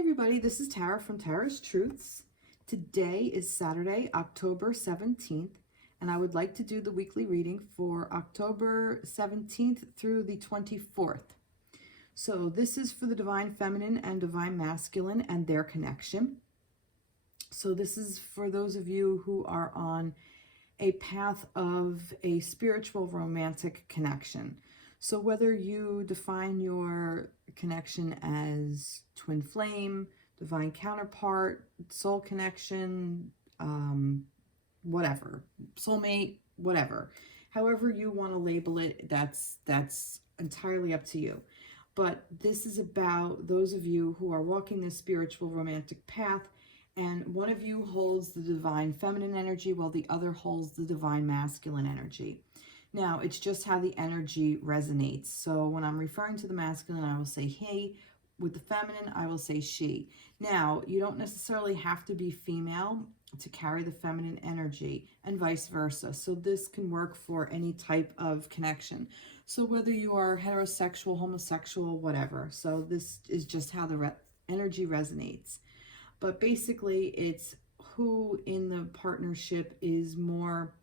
everybody, this is Tara from Tara's Truths. Today is Saturday, October 17th, and I would like to do the weekly reading for October 17th through the 24th. So this is for the Divine Feminine and Divine Masculine and their connection. So this is for those of you who are on a path of a spiritual romantic connection. So whether you define your connection as twin flame, divine counterpart, soul connection, whatever, soulmate, whatever, however you want to label it, that's entirely up to you. But this is about those of you who are walking this spiritual romantic path, and one of you holds the divine feminine energy while the other holds the divine masculine energy. Now, it's just how the energy resonates. So when I'm referring to the masculine, I will say he. With the feminine, I will say she. Now, you don't necessarily have to be female to carry the feminine energy and vice versa. So this can work for any type of connection. So whether you are heterosexual, homosexual, whatever. So this is just how the energy resonates. But basically, it's who in the partnership is more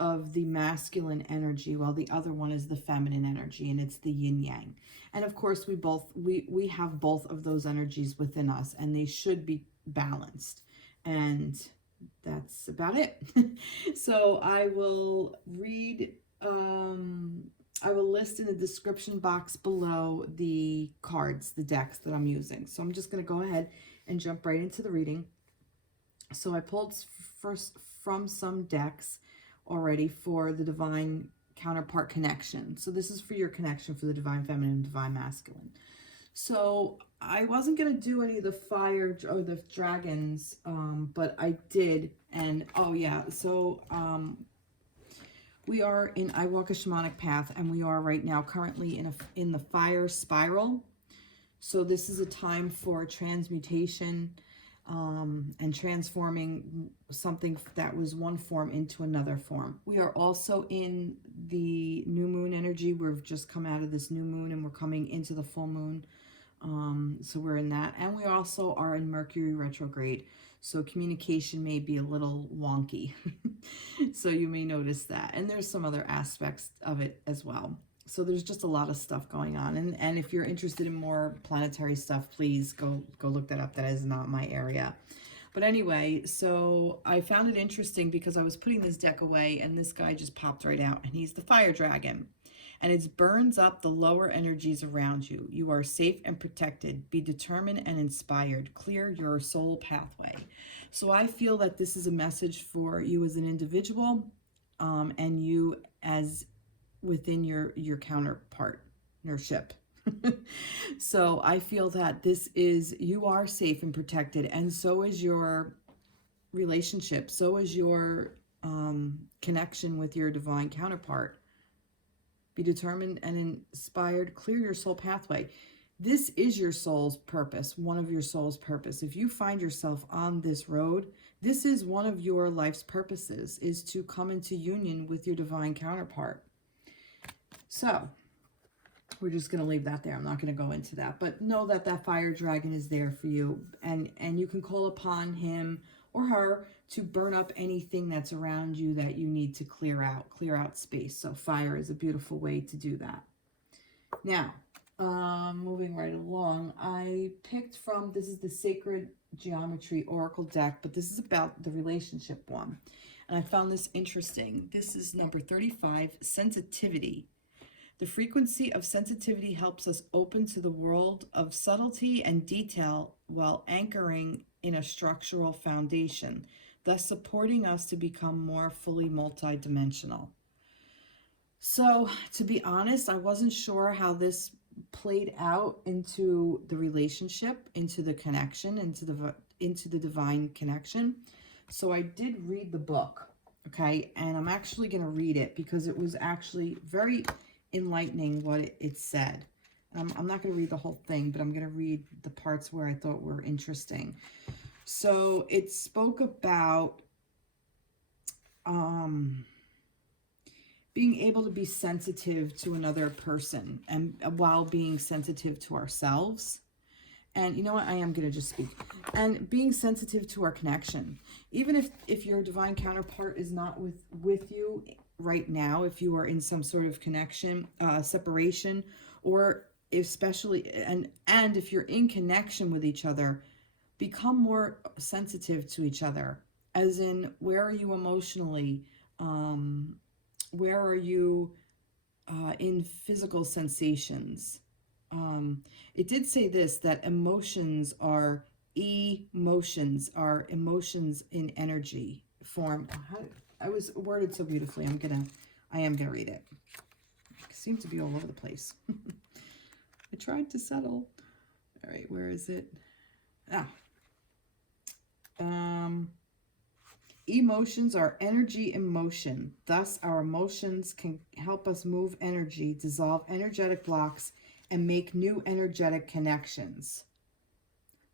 of the masculine energy while the other one is the feminine energy, and it's the yin yang. And of course we have both of those energies within us, and they should be balanced, and that's about it. So I will read I will list in the description box below the cards, the decks that I'm using. So I'm just going to go ahead and jump right into the reading. So I pulled first from some decks already for the divine counterpart connection. So this is for your connection for the divine feminine and divine masculine. So I wasn't going to do any of the fire or the dragons, but I did. And oh yeah, so we are in I Walk a Shamanic Path, and we are right now currently in the fire spiral. So this is a time for transmutation, and transforming something that was one form into another form. We are also in the new moon energy. We've just come out of this new moon and we're coming into the full moon. So we're in that. And we also are in Mercury retrograde. So communication may be a little wonky. So you may notice that. And there's some other aspects of it as well. So there's just a lot of stuff going on. And if you're interested in more planetary stuff, please go look that up. That is not my area. But anyway, so I found it interesting because I was putting this deck away and this guy just popped right out, and he's the fire dragon. And it burns up the lower energies around you. You are safe and protected. Be determined and inspired. Clear your soul pathway. So I feel that this is a message for you as an individual, and you as within your counterpartnership. So I feel that this is, you are safe and protected, and so is your relationship, so is your connection with your divine counterpart. Be determined and inspired. Clear your soul pathway. This is your soul's purpose, one of your soul's purpose. If you find yourself on this road, this is one of your life's purposes, is to come into union with your divine counterpart. So we're just going to leave that there. I'm not going to go into that, but know that that fire dragon is there for you, and you can call upon him or her to burn up anything that's around you that you need to clear out space. So fire is a beautiful way to do that. Now, moving right along, I picked from, this is the Sacred Geometry Oracle deck, but this is about the relationship one. And I found this interesting. This is number 35, Sensitivity. The frequency of sensitivity helps us open to the world of subtlety and detail while anchoring in a structural foundation, thus supporting us to become more fully multidimensional. So, to be honest, I wasn't sure how this played out into the relationship, into the connection, into the divine connection. So I did read the book, okay? And I'm actually going to read it because it was actually very enlightening what it said. I'm not going to read the whole thing, but I'm going to read the parts where I thought were interesting. So it spoke about being able to be sensitive to another person, and while being sensitive to ourselves, And you know what? I am going to just speak. And being sensitive to our connection. Even if your divine counterpart is not with you right now, if you are in some sort of connection, separation, or especially, and if you're in connection with each other, become more sensitive to each other. As in, where are you emotionally? Where are you in physical sensations? It did say this, that emotions are emotions in energy form. I was worded so beautifully. I am gonna read it. I seem to be all over the place. I tried to settle. All right, where is it? Emotions are energy in motion. Thus, our emotions can help us move energy, dissolve energetic blocks, and make new energetic connections.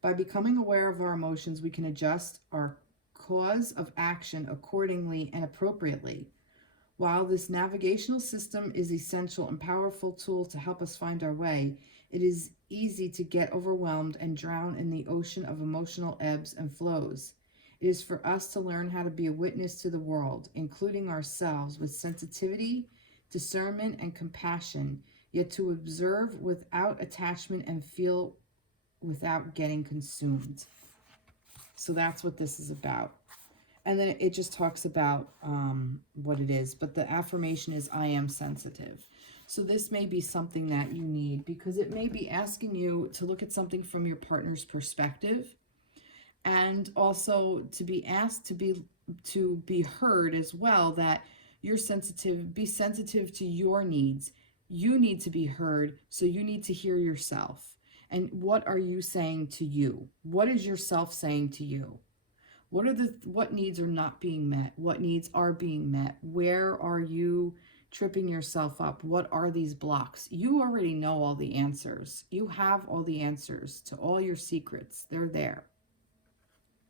By becoming aware of our emotions, we can adjust our cause of action accordingly and appropriately. While this navigational system is an essential and powerful tool to help us find our way, it is easy to get overwhelmed and drown in the ocean of emotional ebbs and flows. It is for us to learn how to be a witness to the world, including ourselves, with sensitivity, discernment, and compassion, yet to observe without attachment and feel without getting consumed. So that's what this is about. And then it just talks about what it is. But the affirmation is, I am sensitive. So this may be something that you need, because it may be asking you to look at something from your partner's perspective, and also to be asked to be heard as well, that you're sensitive, be sensitive to your needs. You need to be heard, so you need to hear yourself. And what are you saying to you? What is yourself saying to you? What needs are not being met? What needs are being met? Where are you tripping yourself up? What are these blocks? You already know all the answers. You have all the answers to all your secrets. They're there.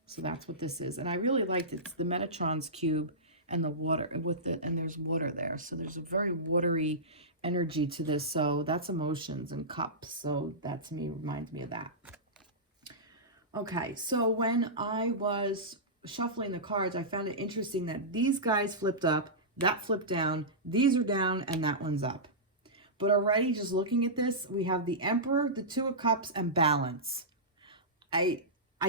So that's what this is. And I really liked it. It's the Metatron's cube and the water and there's water there. So there's a very watery energy to this. So that's emotions and cups. So that to me reminds me of that. Okay, so when I was shuffling the cards, I found it interesting that these guys flipped up, that flipped down, these are down, and that one's up. But already, just looking at this, we have the Emperor, the Two of Cups, and Balance. I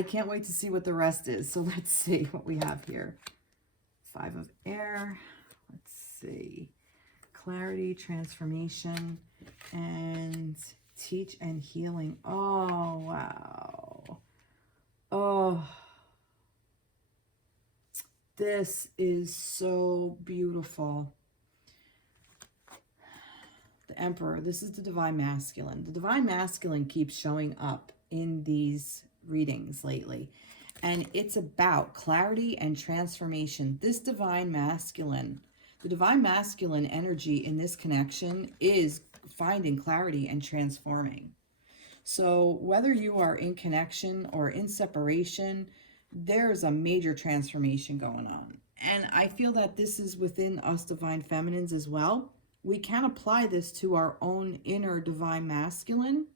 can't wait to see what the rest is. So let's see what we have here. Five of Air. Let's see. Clarity, transformation, and teach and healing. Oh, wow. Oh, this is so beautiful. The Emperor, this is the Divine Masculine. The Divine Masculine keeps showing up in these readings lately. And it's about clarity and transformation. This Divine Masculine, the Divine Masculine energy in this connection is finding clarity and transforming. So whether you are in connection or in separation, there's a major transformation going on. And I feel that this is within us Divine Feminines as well. We can apply this to our own inner Divine Masculine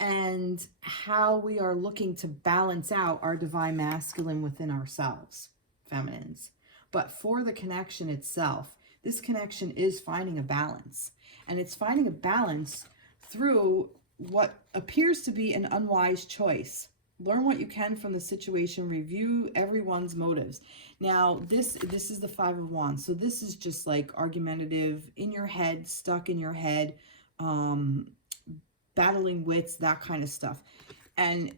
and how we are looking to balance out our Divine Masculine within ourselves, Feminines. But for the connection itself, this connection is finding a balance. And it's finding a balance through what appears to be an unwise choice. Learn what you can from the situation. Review everyone's motives. Now, this is the Five of Wands. So this is just like argumentative, in your head, stuck in your head, battling wits, that kind of stuff. And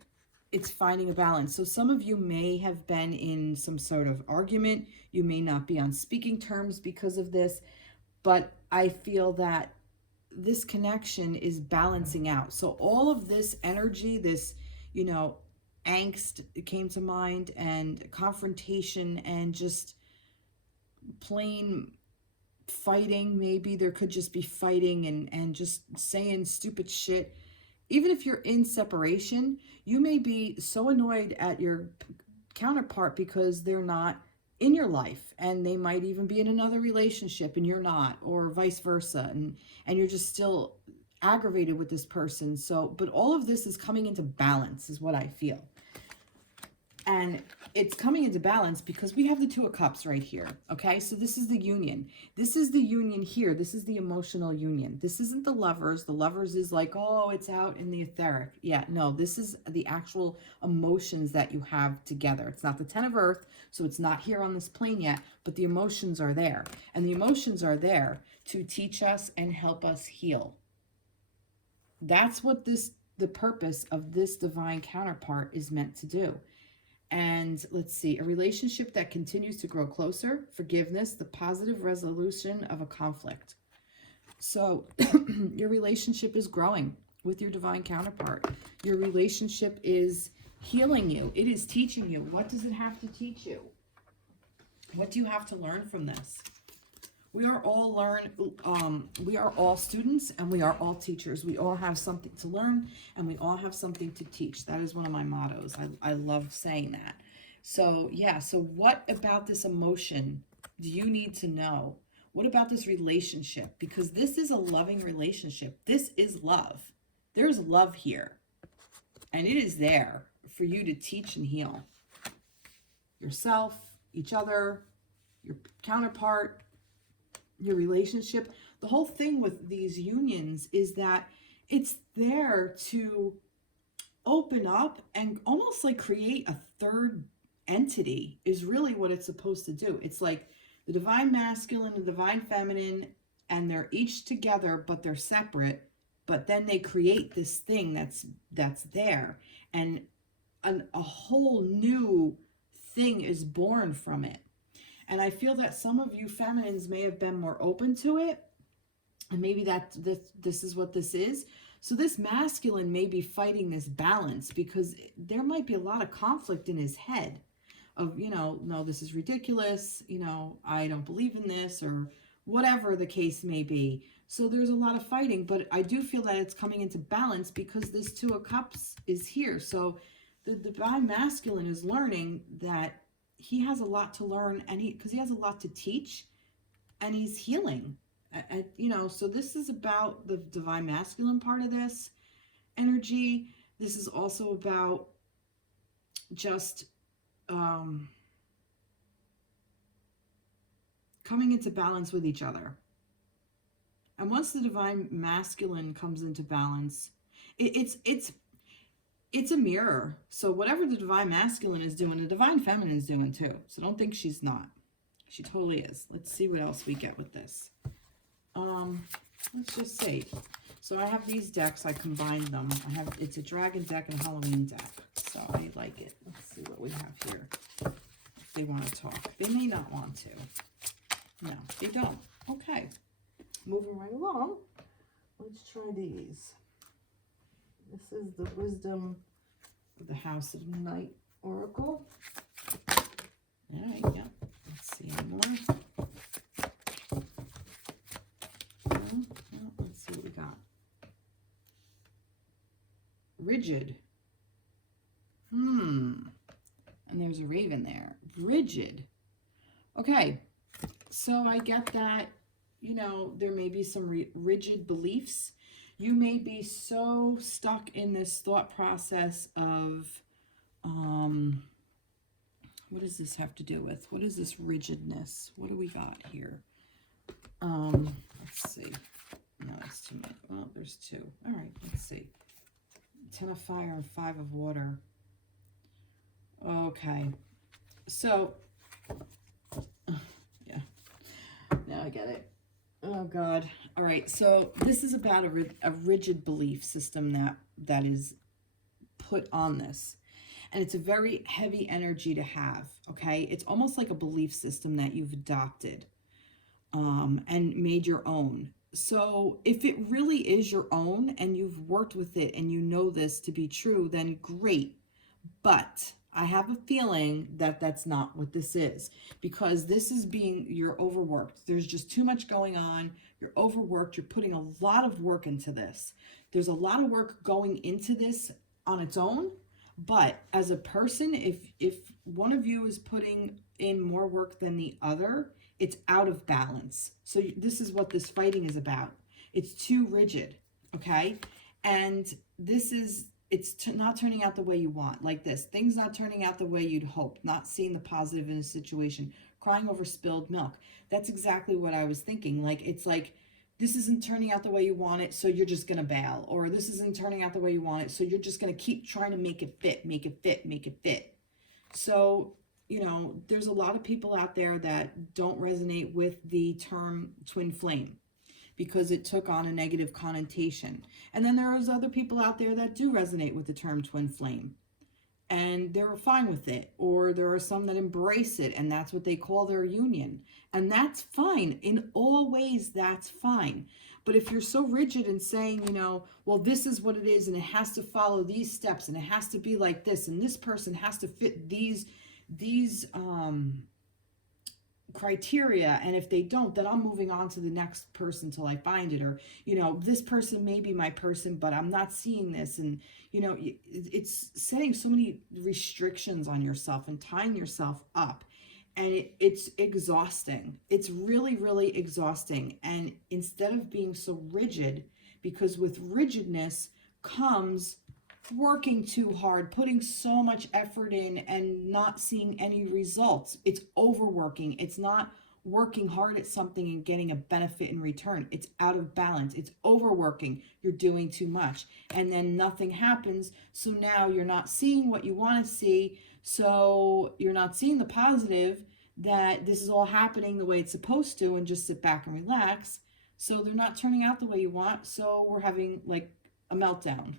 it's finding a balance. So some of you may have been in some sort of argument. You may not be on speaking terms because of this. But I feel that this connection is balancing out. So all of this energy, this, angst came to mind, and confrontation, and just plain fighting. Maybe there could just be fighting and just saying stupid shit. Even if you're in separation, you may be so annoyed at your counterpart because they're not in your life, and they might even be in another relationship and you're not, or vice versa, and you're just still aggravated with this person. So, but all of this is coming into balance is what I feel. And it's coming into balance because we have the Two of Cups right here. Okay, so this is the union. This is the union here. This is the emotional union. This isn't the Lovers. The Lovers is like, oh, it's out in the etheric. Yeah, no, this is the actual emotions that you have together. It's not the Ten of Earth, so it's not here on this plane yet, but the emotions are there. And the emotions are there to teach us and help us heal. That's what the purpose of this divine counterpart is meant to do. And let's see, a relationship that continues to grow closer, forgiveness, the positive resolution of a conflict. So your relationship is growing with your divine counterpart. Your relationship is healing you. It is teaching you. What does it have to teach you? What do you have to learn from this? We are all students and we are all teachers. We all have something to learn and we all have something to teach. That is one of my mottos. I love saying that. So yeah, so what about this emotion do you need to know? What about this relationship? Because this is a loving relationship. This is love. There's love here. And it is there for you to teach and heal. Yourself, each other, your counterpart, your relationship. The whole thing with these unions is that it's there to open up and almost like create a third entity is really what it's supposed to do. It's like the divine masculine and divine feminine, and they're each together, but they're separate. But then they create this thing that's there, and a whole new thing is born from it. And I feel that some of you feminines may have been more open to it. And maybe this is what this is. So this masculine may be fighting this balance because there might be a lot of conflict in his head of, no, this is ridiculous. I don't believe in this, or whatever the case may be. So there's a lot of fighting, but I do feel that it's coming into balance because this Two of Cups is here. So the divine masculine is learning that he has a lot to learn, and because he has a lot to teach, and he's healing. So this is about the divine masculine part of this energy. This is also about just coming into balance with each other. And once the divine masculine comes into balance, it's a mirror. So whatever the divine masculine is doing, the divine feminine is doing too. So don't think she's not. She totally is. Let's see what else we get with this. Let's just see. So I have these decks. I combined them. It's a dragon deck and a Halloween deck. So I like it. Let's see what we have here. If they want to talk. They may not want to. No, they don't. Okay. Moving right along. Let's try these. This is the Wisdom of the House of Night Oracle. All right, yeah. Let's see any more. Let's see what we got. Rigid. And there's a raven there. Rigid. Okay. So I get that, there may be some rigid beliefs. You may be so stuck in this thought process of, what does this have to do with? What is this rigidness? What do we got here? Let's see. No, that's too many. Well, there's two. All right, let's see. 10 of fire and 5 of water. Okay. So, yeah. Now I get it. Oh, God. All right. So this is about a rigid belief system that is put on this. And it's a very heavy energy to have, okay? It's almost like a belief system that you've adopted and made your own. So if it really is your own and you've worked with it and you know this to be true, then great. But I have a feeling that that's not what this is, because this is you're overworked. There's just too much going on. You're overworked. You're putting a lot of work into this. There's a lot of work going into this on its own. But as a person, if one of you is putting in more work than the other, it's out of balance. So this is what this fighting is about. It's too rigid. okay? And this is, it's not turning out the way you want, like this. Things not turning out the way you'd hope, not seeing the positive in a situation, crying over spilled milk. That's exactly what I was thinking. Like, it's like, this isn't turning out the way you want it, so you're just going to bail. Or this isn't turning out the way you want it, so you're just going to keep trying to make it fit, make it fit, make it fit. So, you know, there's a lot of people out there that don't resonate with the term twin flame because it took on a negative connotation. And then there's other people out there that do resonate with the term twin flame, and they're fine with it. Or there are some that embrace it, and that's what they call their union. And that's fine. In all ways, that's fine. But if you're so rigid in saying, you know, well, this is what it is, and it has to follow these steps, and it has to be like this, and this person has to fit these criteria, and if they don't, then I'm moving on to the next person till I find it. Or, you know, this person may be my person, but I'm not seeing this. And, you know, it's setting so many restrictions on yourself and tying yourself up, and it's exhausting. It's really, really exhausting. And instead of being so rigid, because with rigidness comes working too hard, putting so much effort in and not seeing any results. It's overworking. It's not working hard at something and getting a benefit in return. It's out of balance. It's overworking. You're doing too much, and then nothing happens. So now you're not seeing what you want to see. So you're not seeing the positive, that this is all happening the way it's supposed to, and just sit back and relax. So they're not turning out the way you want. So we're having like a meltdown,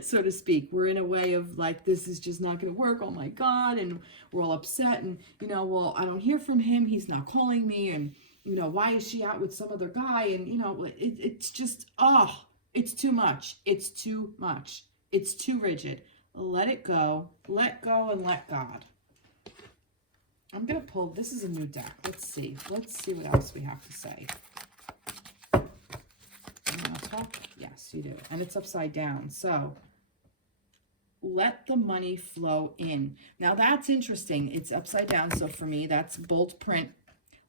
so to speak. We're in a way of like, this is just not going to work. Oh my God. And we're all upset. And, you know, well, I don't hear from him. He's not calling me. And, you know, why is she out with some other guy? And, you know, it's just, oh, it's too much. It's too much. It's too rigid. Let it go. Let go and let God. I'm going to pull, this is a new deck. Let's see what else we have to say. Talk? Yes, you do. And it's upside down. So let the money flow in. Now that's interesting. It's upside down. So for me, that's bold print.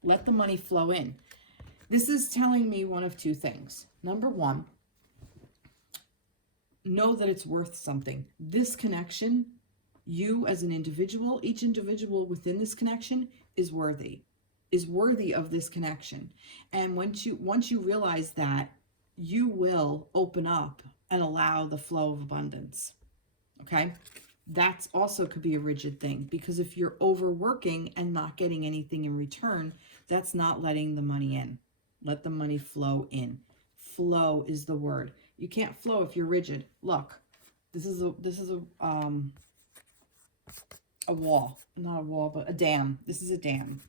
Let the money flow in. This is telling me one of two things. Number one, know that it's worth something. This connection, you as an individual, each individual within this connection is worthy of this connection. And once you realize that, you will open up and allow the flow of abundance. Okay? That's also could be a rigid thing, because if you're overworking and not getting anything in return, that's not letting the money in. Let the money flow in. Flow is the word. You can't flow if you're rigid. Look, this is a wall, not a wall, but a dam. This is a dam.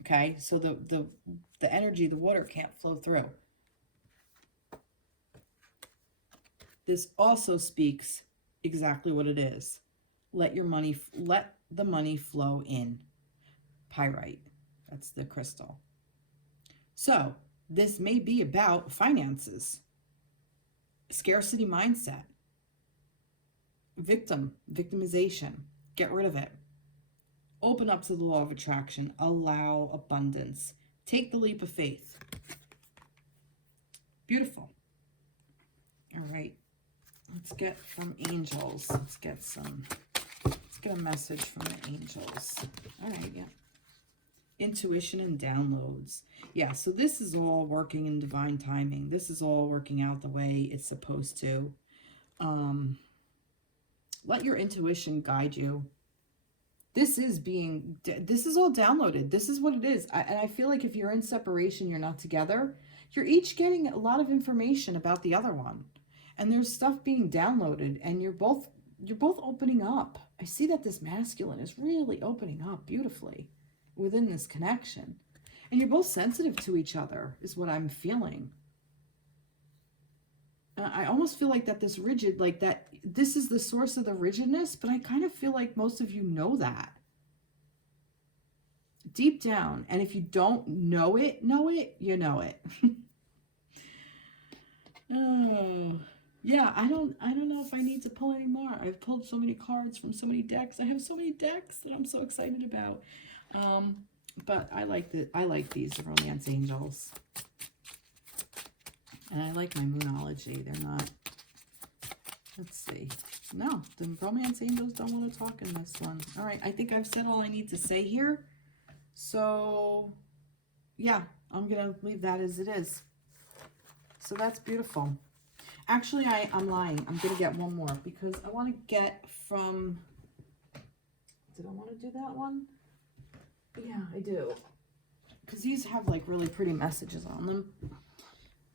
Okay? So the energy, the water can't flow through. This also speaks exactly what it is. Let the money flow in. Pyrite, that's the crystal. So this may be about finances, scarcity mindset, victimization. Get rid of it. Open up to the law of attraction. Allow abundance. Take the leap of faith. Beautiful. All right. Let's get from angels. Let's get a message from the angels. All right, yeah. Intuition and downloads. Yeah, so this is all working in divine timing. This is all working out the way it's supposed to. Let your intuition guide you. This is all downloaded. This is what it is. And I feel like if you're in separation, you're not together, you're each getting a lot of information about the other one. And there's stuff being downloaded, and you're both opening up. I see that this masculine is really opening up beautifully within this connection. And you're both sensitive to each other, is what I'm feeling. I almost feel like that this rigid, like that this is the source of the rigidness, but I kind of feel like most of you know that. Deep down. And if you don't know it, you know it. Oh. Yeah, I don't know if I need to pull any more. I've pulled so many cards from so many decks. I have so many decks that I'm so excited about. But I like these romance angels. And I like my Moonology. They're not, let's see. No, the romance angels don't want to talk in this one. All right, I think I've said all I need to say here. So, yeah, I'm going to leave that as it is. So that's beautiful. Actually, I'm lying. I'm going to get one more because I want to get from... Did I want to do that one? Yeah, I do. Because these have like really pretty messages on them.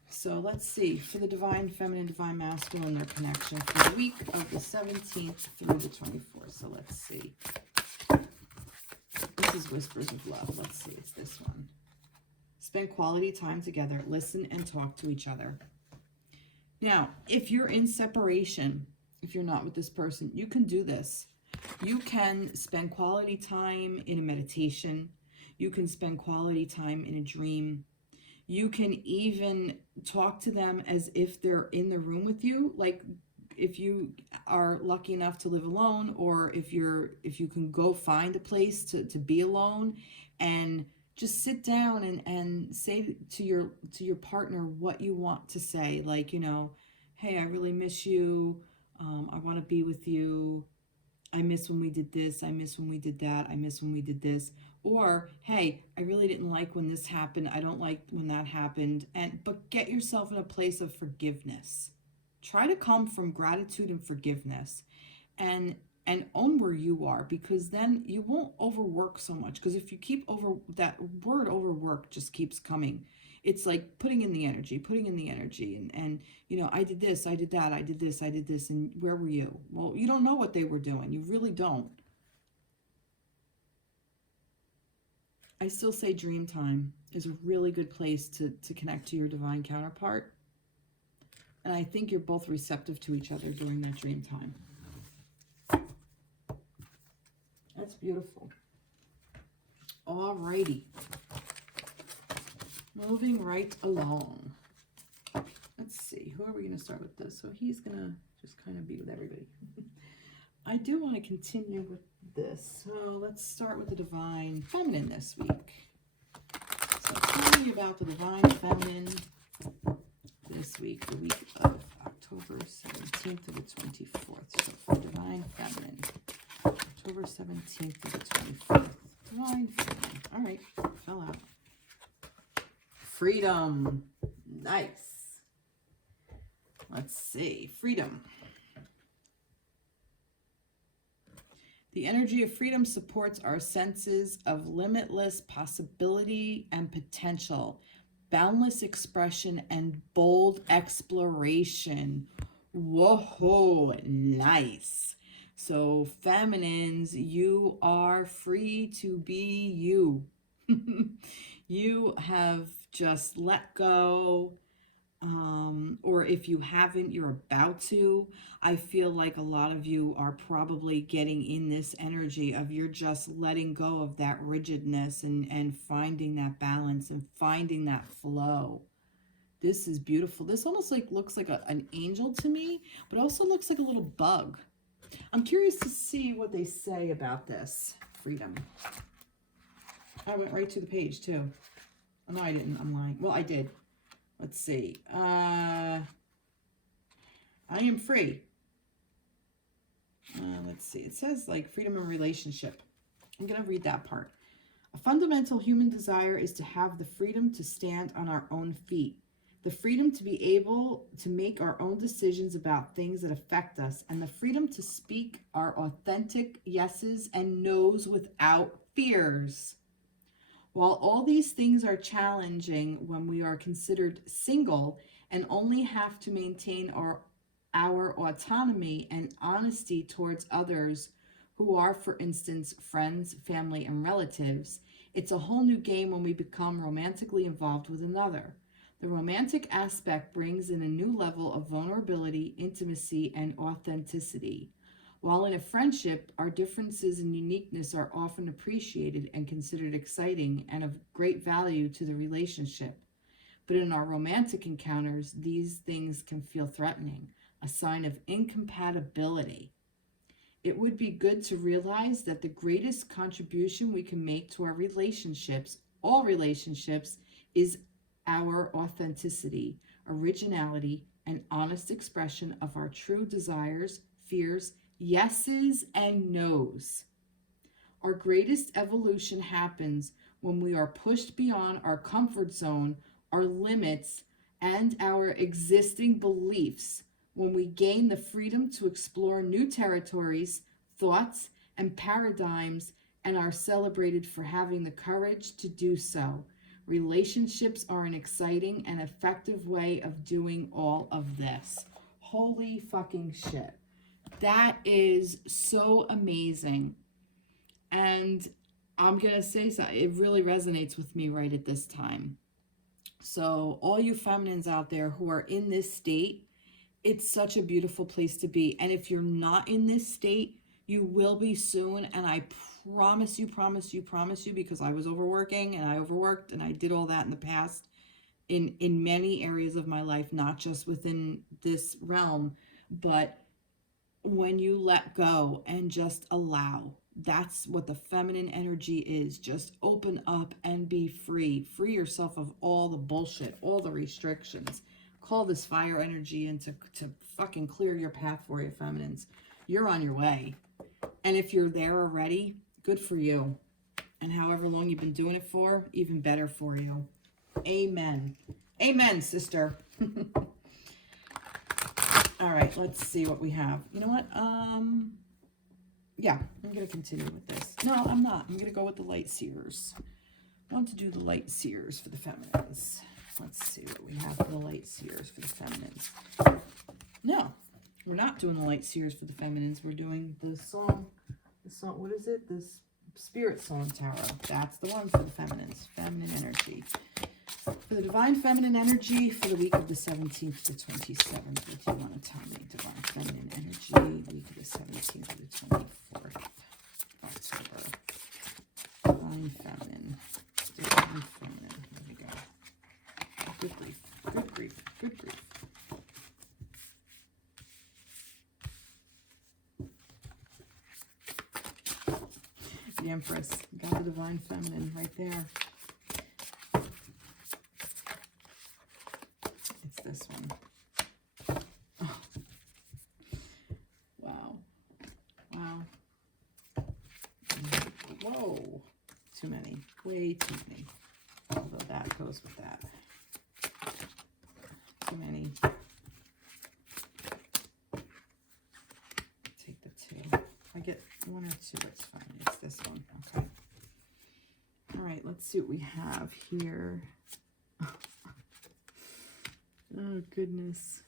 So let's see. For the Divine Feminine, Divine Masculine, their connection for the week of the 17th through the 24th. So let's see. This is Whispers of Love. Let's see. It's this one. Spend quality time together. Listen and talk to each other. Now, if you're in separation, if you're not with this person, you can do this. You can spend quality time in a meditation. You can spend quality time in a dream. You can even talk to them as if they're in the room with you. Like if you are lucky enough to live alone, or if you can go find a place to be alone and just sit down and say to your partner what you want to say. Like, you know, hey, I really miss you. I want to be with you. I miss when we did this. I miss when we did that. I miss when we did this. Or, hey, I really didn't like when this happened. I don't like when that happened. But get yourself in a place of forgiveness. Try to come from gratitude and forgiveness, and own where you are, because then you won't overwork so much. Because if you keep that word overwork just keeps coming. It's like putting in the energy, and you know, I did this, I did that, I did this, I did this, and where were you? Well, you don't know what they were doing. You really don't. I still say dream time is a really good place to connect to your divine counterpart. And I think you're both receptive to each other during that dream time. That's beautiful. All righty. Moving right along. Let's see. Who are we going to start with this? So he's going to just kind of be with everybody. I do want to continue with this. So let's start with the Divine Feminine this week. So tell me about the Divine Feminine this week, the week of October 17th to the 24th. So for Divine Feminine, October 17th to the 24th. Divine Feminine. All right, fell out. Freedom. Nice. Let's see. Freedom. The energy of freedom supports our senses of limitless possibility and potential, boundless expression, and bold exploration. Whoa, nice. So feminines, you are free to be you. You have just let go, or if you haven't, you're about to. I feel like a lot of you are probably getting in this energy of you're just letting go of that rigidness and finding that balance and finding that flow. This is beautiful. This almost like looks like an angel to me, but also looks like a little bug. I'm curious to see what they say about this freedom. I went right to the page too. Oh, no, I didn't. I'm lying. Well, I did. Let's see. I am free. Let's see. It says like freedom in relationship. I'm going to read that part. A fundamental human desire is to have the freedom to stand on our own feet. The freedom to be able to make our own decisions about things that affect us. And the freedom to speak our authentic yeses and nos without fears. While all these things are challenging when we are considered single and only have to maintain our autonomy and honesty towards others who are, for instance, friends, family, and relatives, it's a whole new game when we become romantically involved with another. The romantic aspect brings in a new level of vulnerability, intimacy, and authenticity. While in a friendship, our differences and uniqueness are often appreciated and considered exciting and of great value to the relationship. But in our romantic encounters, these things can feel threatening, a sign of incompatibility. It would be good to realize that the greatest contribution we can make to our relationships, all relationships, is our authenticity. originality, and honest expression of our true desires, fears, yeses, and nos. Our greatest evolution happens when we are pushed beyond our comfort zone, our limits, and our existing beliefs, when we gain the freedom to explore new territories, thoughts, and paradigms, and are celebrated for having the courage to do so. Relationships are an exciting and effective way of doing all of this. Holy fucking shit. That is so amazing. And I'm going to say so, it really resonates with me right at this time. So all you feminines out there who are in this state, it's such a beautiful place to be. And if you're not in this state, you will be soon. And I promise you, because I was overworking and I overworked and I did all that in the past in many areas of my life, not just within this realm, but when you let go and just allow, that's what the feminine energy is. Just open up and be free. Free yourself of all the bullshit, all the restrictions. Call this fire energy in to fucking clear your path for you, feminines. You're on your way. And if you're there already, good for you. And however long you've been doing it for, even better for you. Amen. Amen, sister. All right, let's see what we have. You know what? Yeah, I'm going to continue with this. No, I'm not. I'm going to go with the light seers. I want to do the light seers for the feminines. Let's see what we have for the light seers for the feminines. No, we're not doing the light seers for the feminines. We're doing the song, what is it? The Spiritsong Tarot. That's the one for the feminines. Feminine energy. For the divine feminine energy for the week of the 17th to 27th, what do you want to tell me? Divine feminine energy, week of the 17th to the 24th October. Divine feminine. Divine feminine. Here we go. Good grief. Good grief. Good grief. The Empress. Got the divine feminine right there. This one. Oh. Wow. Wow. Whoa. Too many. Way too many. Although that goes with that. Too many. Take the two. I get one or two, it's fine. It's this one. Okay. All right, let's see what we have here. Oh, goodness.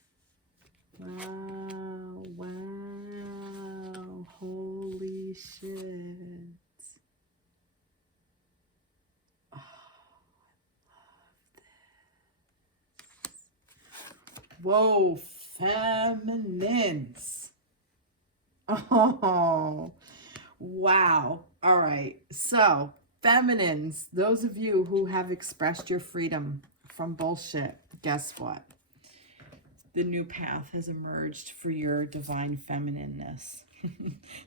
Wow. Wow. Holy shit. Oh, I love this. Whoa, feminines. Oh, wow. All right. So, feminines, those of you who have expressed your freedom from bullshit, guess what? The new path has emerged for your divine feminineness.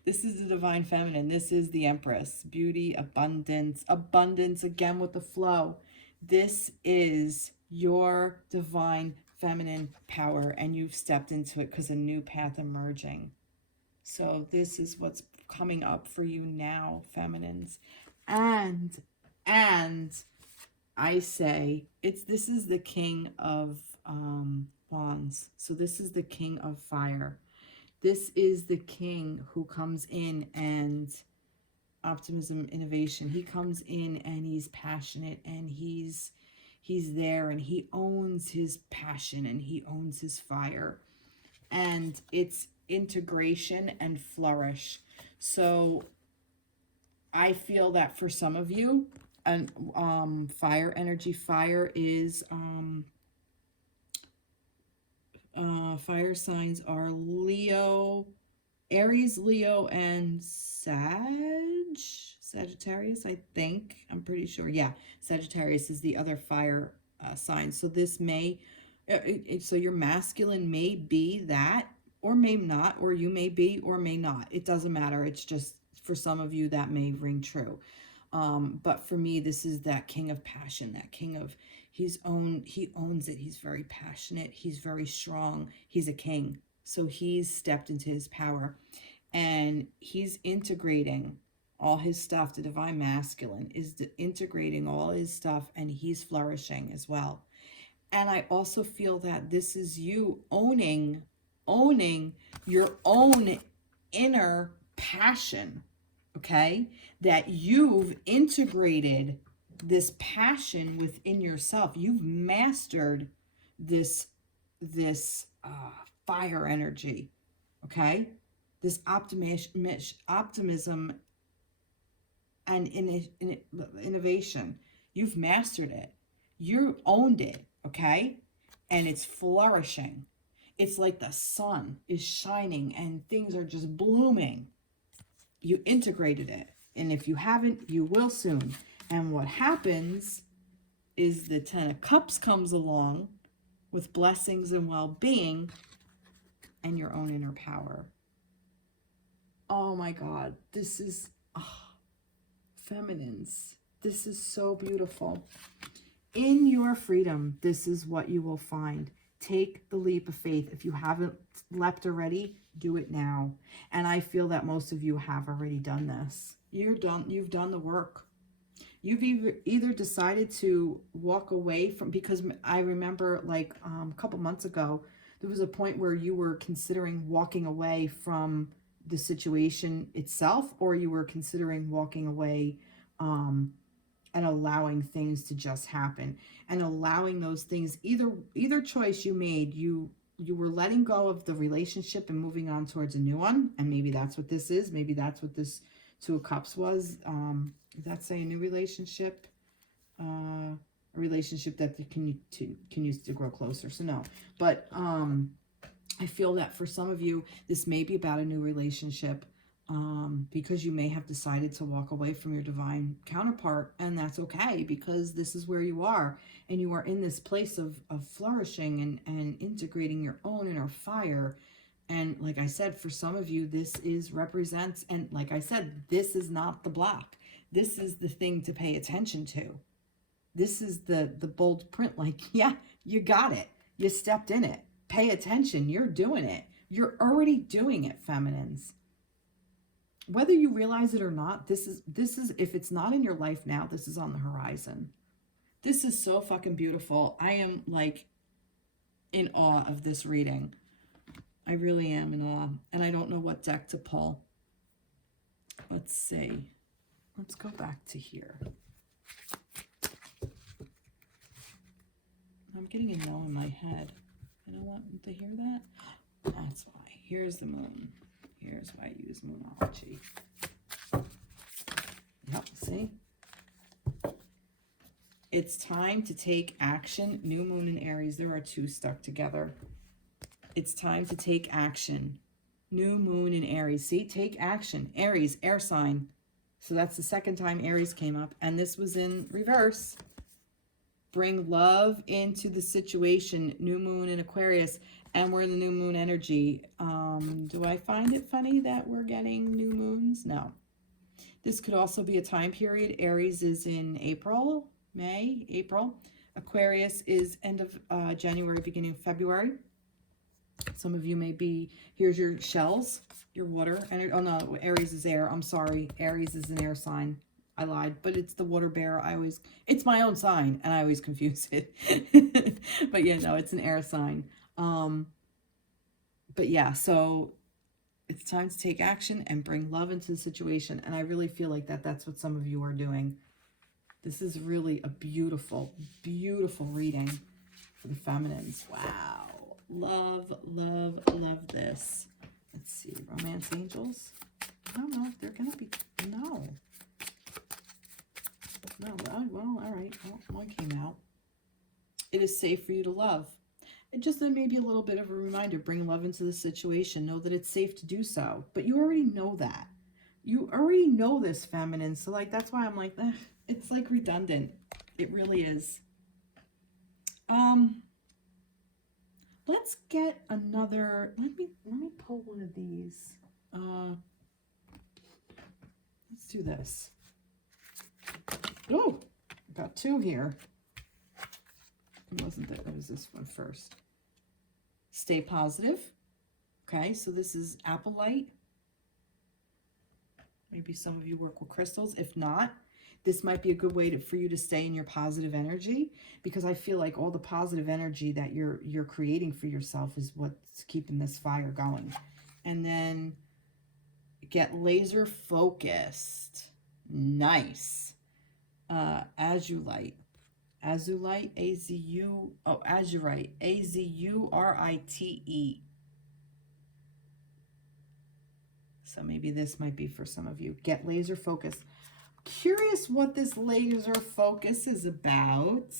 This is the divine feminine. This is the Empress. Beauty, abundance, abundance again with the flow. This is your divine feminine power, and you've stepped into it because a new path emerging. So this is what's coming up for you now, feminines. And I say this is the King of Wands. So this is the King of Fire. This is the king who comes in and optimism, innovation. He comes in and he's passionate and he's there and he owns his passion and he owns his fire. And it's integration and flourish. So I feel that for some of you, and fire energy, fire is fire signs are Leo, Aries, Leo, and Sagittarius, I think. I'm pretty sure. Yeah, Sagittarius is the other fire sign. So this may, so your masculine may be that, or may not, or you may be, or may not. It doesn't matter. It's just for some of you that may ring true. But for me, this is that king of passion, that king of, he owns it. He's very passionate. He's very strong. He's a king. So he's stepped into his power, and he's integrating all his stuff. The divine masculine is integrating all his stuff, and he's flourishing as well. And I also feel that this is you owning your own inner passion, okay? That you've integrated this passion within yourself. You've mastered this fire energy, okay? This optimism and innovation. You've mastered it. You owned it, okay? And it's flourishing. It's like the sun is shining and things are just blooming. You integrated it. And if you haven't, you will soon. And what happens is the Ten of Cups comes along with blessings and well-being and your own inner power. Oh my God, this is, feminines. This is so beautiful. In your freedom, this is what you will find. Take the leap of faith. If you haven't leapt already, do it now. And I feel that most of you have already done this. You've done the work. You've either decided to walk away from, because I remember like a couple months ago, there was a point where you were considering walking away from the situation itself, or you were considering walking away and allowing things to just happen, and allowing those things, either choice you made, you were letting go of the relationship and moving on towards a new one. And maybe that's what this is. Maybe that's what this Two of Cups was. Does that say a new relationship? A relationship that continues to grow closer. So no, but I feel that for some of you, this may be about a new relationship, because you may have decided to walk away from your divine counterpart, and that's okay, because this is where you are, and you are in this place of flourishing and integrating your own inner fire. And like I said, for some of you, this represents, and like I said, this is not the block. This is the thing to pay attention to. This is the bold print, like, yeah, you got it. You stepped in it. Pay attention. You're doing it. You're already doing it, feminines. Whether you realize it or not, this is, if it's not in your life now, this is on the horizon. This is so fucking beautiful. I am like in awe of this reading. I really am in awe. And I don't know what deck to pull. Let's see. Let's go back to here. I'm getting a no in my head. I don't want to hear that. That's why. Here's the moon. Here's why I use Moonology. Yep, see? It's time to take action. New moon in Aries. There are two stuck together. It's time to take action. New moon in Aries. See, take action. Aries, air sign. So that's the second time Aries came up. And this was in reverse. Bring love into the situation. New moon in Aquarius. And we're in the new moon energy. Do I find it funny that we're getting new moons? No. This could also be a time period. Aries is in April, May, April. Aquarius is end of January, beginning of February. Some of you may be, here's your shells, your water. And oh no, Aries is air. I'm sorry. Aries is an air sign. I lied, but it's the water bearer. It's my own sign, and I always confuse it. But yeah, no, it's an air sign. But yeah, so it's time to take action and bring love into the situation. And I really feel like that's what some of you are doing. This is really a beautiful, beautiful reading for the feminines. Wow. Love, love, love this. Let's see. Romance angels. I don't know if they're going to be, no. No, well, all right. Well, one came out. It is safe for you to love. And just then maybe a little bit of a reminder, bring love into the situation. Know that it's safe to do so. But you already know that. You already know this, feminine. So like, that's why I'm like, it's like redundant. It really is. Let's get another, let me pull one of these. Let's do this. Oh, got two here. It wasn't that, it was this one first. Stay positive. Okay, so this is apple light. Maybe some of you work with crystals. If not, this might be a good way for you to stay in your positive energy, because I feel like all the positive energy that you're creating for yourself is what's keeping this fire going. And then get laser focused. Nice. Azulite. Azulite, A-Z-U, oh, Azurite, A-Z-U-R-I-T-E. So maybe this might be for some of you. Get laser focused. Curious what this laser focus is about.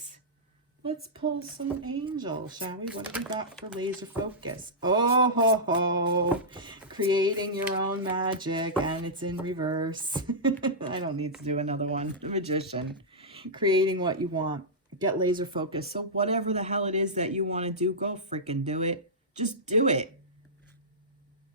Let's pull some angels, shall we? What do we got for laser focus? Oh, ho, ho. Creating your own magic, and it's in reverse. I don't need to do another one. The Magician. Creating what you want. Get laser focused. So whatever the hell it is that you want to do, go freaking do it. Just do it.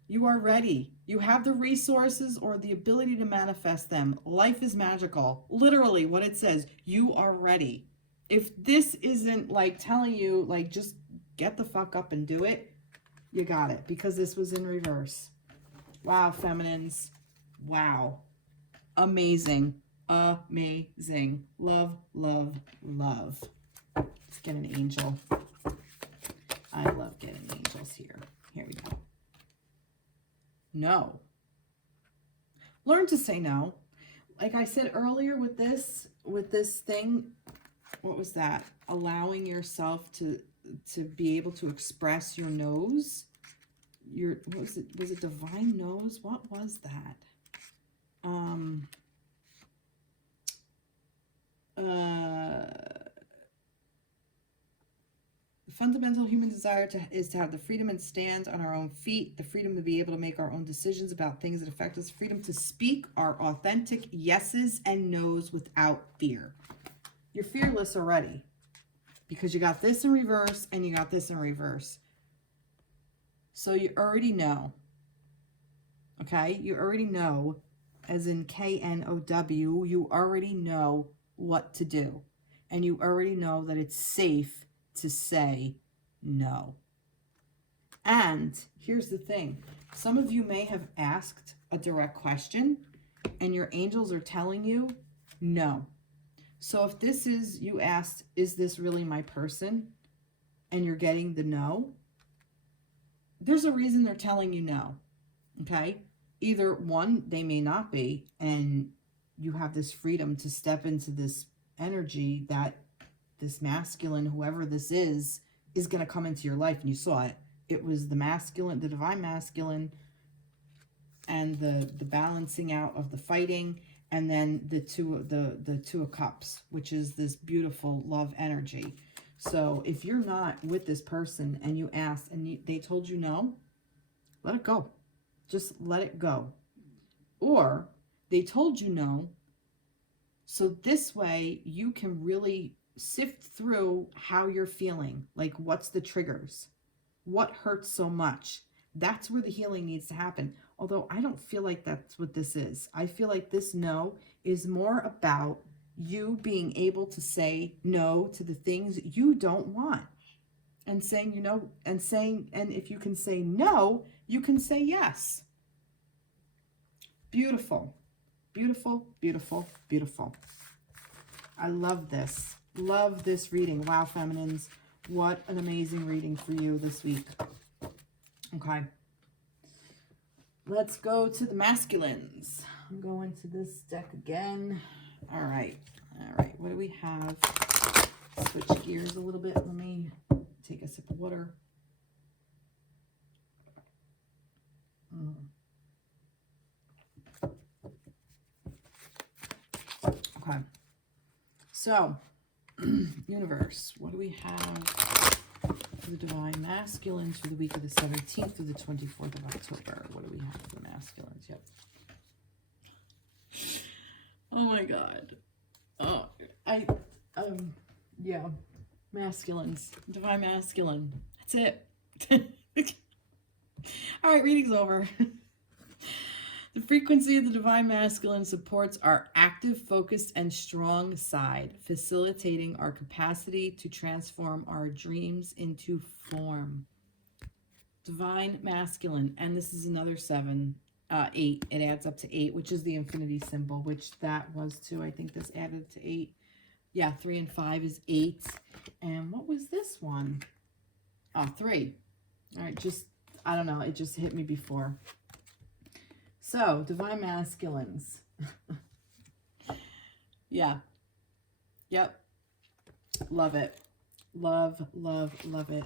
You are ready. You have the resources or the ability to manifest them. Life is magical. Literally what it says. You are ready. If this isn't like telling you, like, just get the fuck up and do it, you got it. Because this was in reverse. Wow, feminines. Wow. Amazing. Amazing. Love, love, love. Let's get an angel. I love getting angels here. Here we go. No. Learn to say no. Like I said earlier with this thing, what was that? Allowing yourself to be able to express your no's. What was it? Was it divine no's? What was that? The fundamental human desire is to have the freedom and stand on our own feet, the freedom to be able to make our own decisions about things that affect us, freedom to speak our authentic yeses and nos without fear. You're fearless already because you got this in reverse and you got this in reverse. So you already know, okay? You already know, as in K-N-O-W, you already know what to do. And you already know that it's safe to say no. And here's the thing. Some of you may have asked a direct question and your angels are telling you no. So if this is, you asked, is this really my person? And you're getting the no, there's a reason they're telling you no, okay? Either one, they may not be, and you have this freedom to step into this energy that this masculine, whoever this is going to come into your life. And you saw it. It was the masculine, the divine masculine, and the balancing out of the fighting, and then the two of cups, which is this beautiful love energy. So if you're not with this person and you asked and they told you no, let it go. Just let it go. Or they told you no, so this way you can really sift through how you're feeling. Like, what's the triggers? What hurts so much? That's where the healing needs to happen. Although I don't feel like that's what this is. I feel like this no is more about you being able to say no to the things you don't want. And saying, you know, and if you can say no, you can say yes. Beautiful. Beautiful, beautiful, beautiful. I love this. Love this reading. Wow, feminines. What an amazing reading for you this week. Okay. Let's go to the masculines. I'm going to this deck again. All right. All right. What do we have? Switch gears a little bit. Let me take a sip of water. Okay. So, universe, what do we have for the divine masculines for the week of the 17th through the 24th of October? What do we have for the masculines? Yep. Oh my God. Oh, yeah. Masculines. Divine masculine. That's it. All right, reading's over. The frequency of the Divine Masculine supports our active, focused, and strong side, facilitating our capacity to transform our dreams into form. Divine Masculine, and this is another 8. It adds up to 8, which is the infinity symbol, which that was 2. I think this added to 8. Yeah, 3 and 5 is 8. And what was this one? Oh, 3. All right, I don't know. It just hit me before. So, Divine Masculines. Yeah. Yep. Love it. Love, love, love it.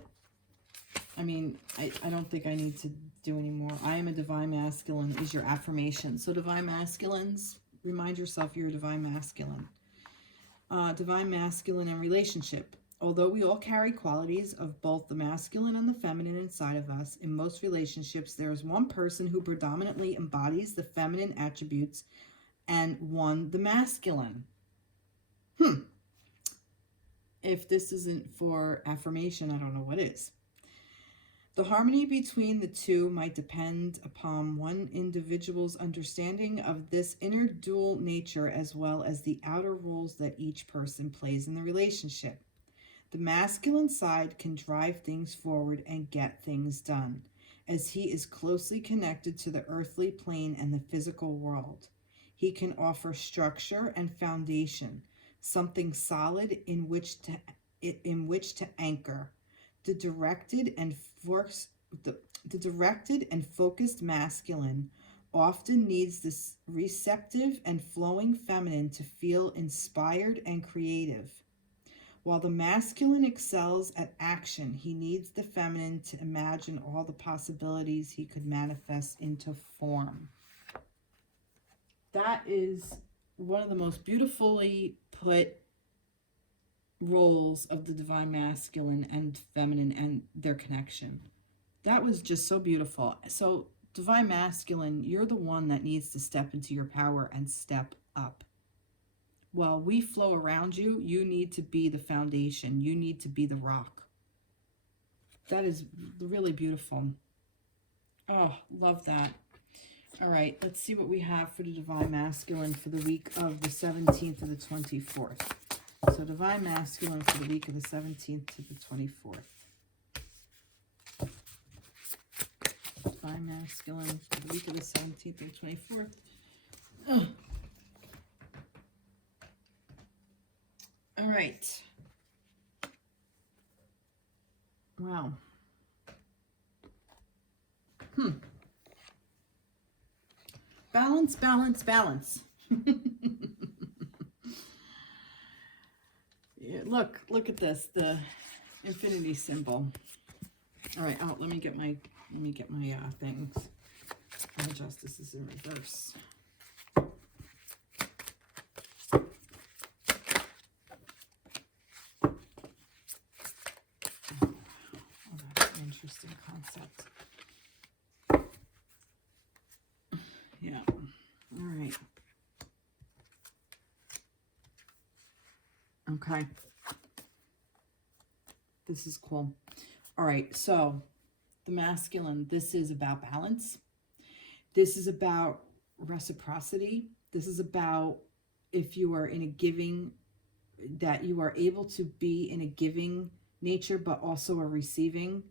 I mean, I don't think I need to do any more. I am a Divine Masculine is your affirmation. So, Divine Masculines, remind yourself you're a Divine Masculine. Divine Masculine and relationship. Although we all carry qualities of both the masculine and the feminine inside of us, in most relationships there is one person who predominantly embodies the feminine attributes and one the masculine. If this isn't for affirmation, I don't know what is. The harmony between the two might depend upon one individual's understanding of this inner dual nature as well as the outer roles that each person plays in the relationship. The masculine side can drive things forward and get things done, as he is closely connected to the earthly plane and the physical world. He can offer structure and foundation, something solid in which to anchor. The directed and focused masculine often needs this receptive and flowing feminine to feel inspired and creative. While the masculine excels at action, he needs the feminine to imagine all the possibilities he could manifest into form. That is one of the most beautifully put roles of the Divine Masculine and feminine and their connection. That was just so beautiful. So, Divine Masculine, you're the one that needs to step into your power and step up. While we flow around you, you need to be the foundation. You need to be the rock. That is really beautiful. Oh, love that. All right, let's see what we have for the Divine Masculine for the week of the 17th to the 24th. So Divine Masculine for the week of the 17th to the 24th. Divine Masculine for the week of the 17th to the 24th. Ugh. All right. Wow. Balance, balance, balance. Yeah, look at this, the infinity symbol. All right, let me get my things. I'll adjust this is in reverse. Interesting concept. Yeah. All right. Okay. This is cool. All right. So the masculine, this is about balance. This is about reciprocity. This is about if you are in a giving, that you are able to be in a giving nature, but also a receiving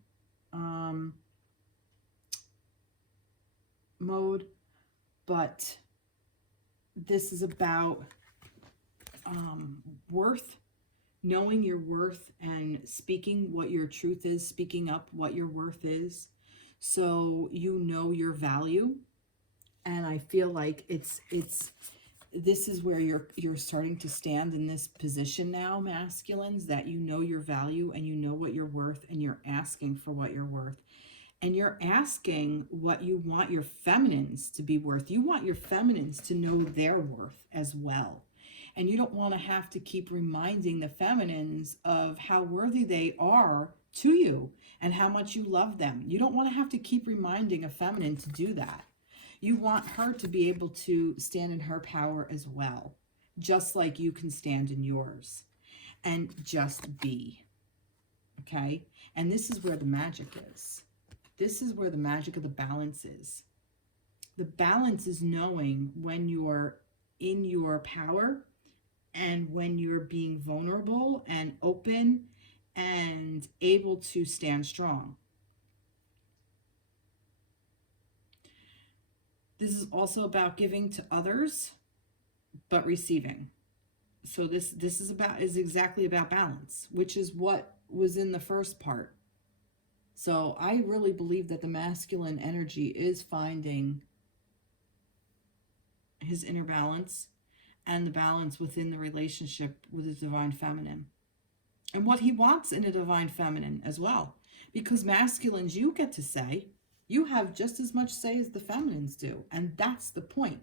mode. But this is about worth, knowing your worth and speaking what your truth is, speaking up what your worth is, so you know your value. And I feel like this is where you're starting to stand in this position now, masculines, that you know your value and you know what you're worth, and you're asking for what you're worth. And you're asking what you want your feminines to be worth. You want your feminines to know their worth as well. And you don't want to have to keep reminding the feminines of how worthy they are to you and how much you love them. You don't want to have to keep reminding a feminine to do that. You want her to be able to stand in her power as well, just like you can stand in yours, and just be. Okay? And this is where the magic is. This is where the magic of the balance is. The balance is knowing when you're in your power and when you're being vulnerable and open and able to stand strong. This is also about giving to others, but receiving. So this is exactly about balance, which is what was in the first part. So I really believe that the masculine energy is finding his inner balance and the balance within the relationship with the divine feminine. And what he wants in a divine feminine as well. Because masculines, you get to say, you have just as much say as the feminines do. And that's the point.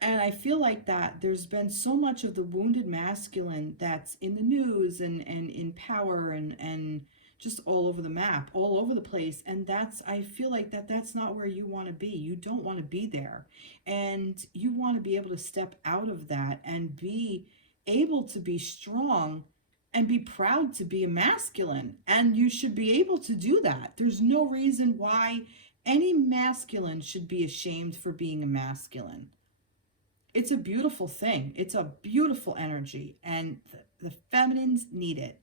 And I feel like that there's been so much of the wounded masculine that's in the news and in power and just all over the map, all over the place. And I feel like that's not where you want to be. You don't want to be there. And you want to be able to step out of that and be able to be strong and be proud to be a masculine. And you should be able to do that. There's no reason why any masculine should be ashamed for being a masculine. It's a beautiful thing. It's a beautiful energy, and the feminines need it.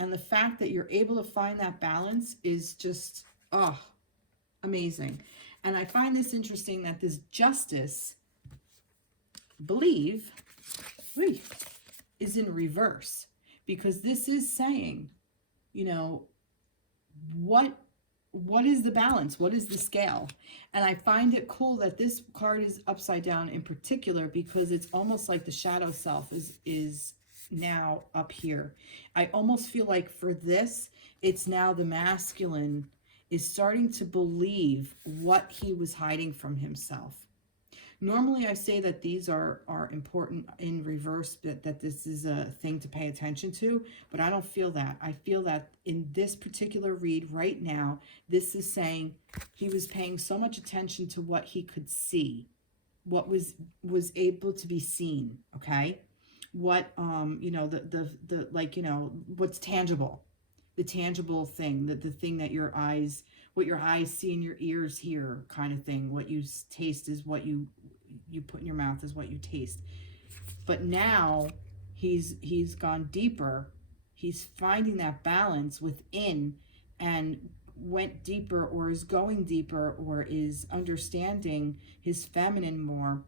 And the fact that you're able to find that balance is just, amazing. And I find this interesting that this justice, believe, is in reverse. Because this is saying, you know, what is the balance? What is the scale? And I find it cool that this card is upside down in particular, because it's almost like the shadow self is now up here. I almost feel like for this, it's now the masculine is starting to believe what he was hiding from himself. Normally I say that these are important in reverse, that this is a thing to pay attention to, but I don't feel that. I feel that in this particular read right now, this is saying he was paying so much attention to what he could see, what was able to be seen, okay? What, you know, the like, you know, what's tangible, the tangible thing, the thing that your eyes, what your eyes see and your ears hear kind of thing. What you taste is what you put in your mouth is what you taste. But now he's gone deeper. He's finding that balance within and went deeper, or is going deeper, or is understanding his feminine more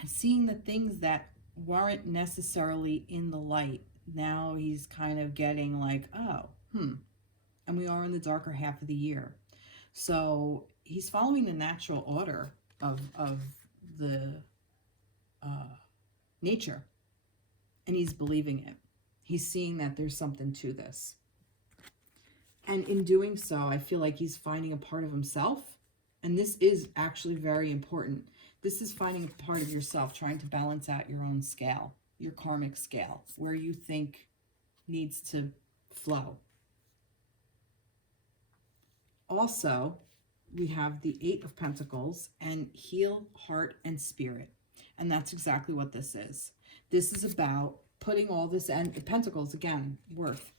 and seeing the things that weren't necessarily in the light. Now he's kind of getting like, and we are in the darker half of the year. So he's following the natural order of the nature, and he's believing it. He's seeing that there's something to this. And in doing so, I feel like he's finding a part of himself. And this is actually very important. This is finding a part of yourself, trying to balance out your own scale, your karmic scale, where you think needs to flow. Also, we have the 8 of Pentacles and heal heart and spirit. And that's exactly what this is. This is about putting all this, and the Pentacles, again, worth,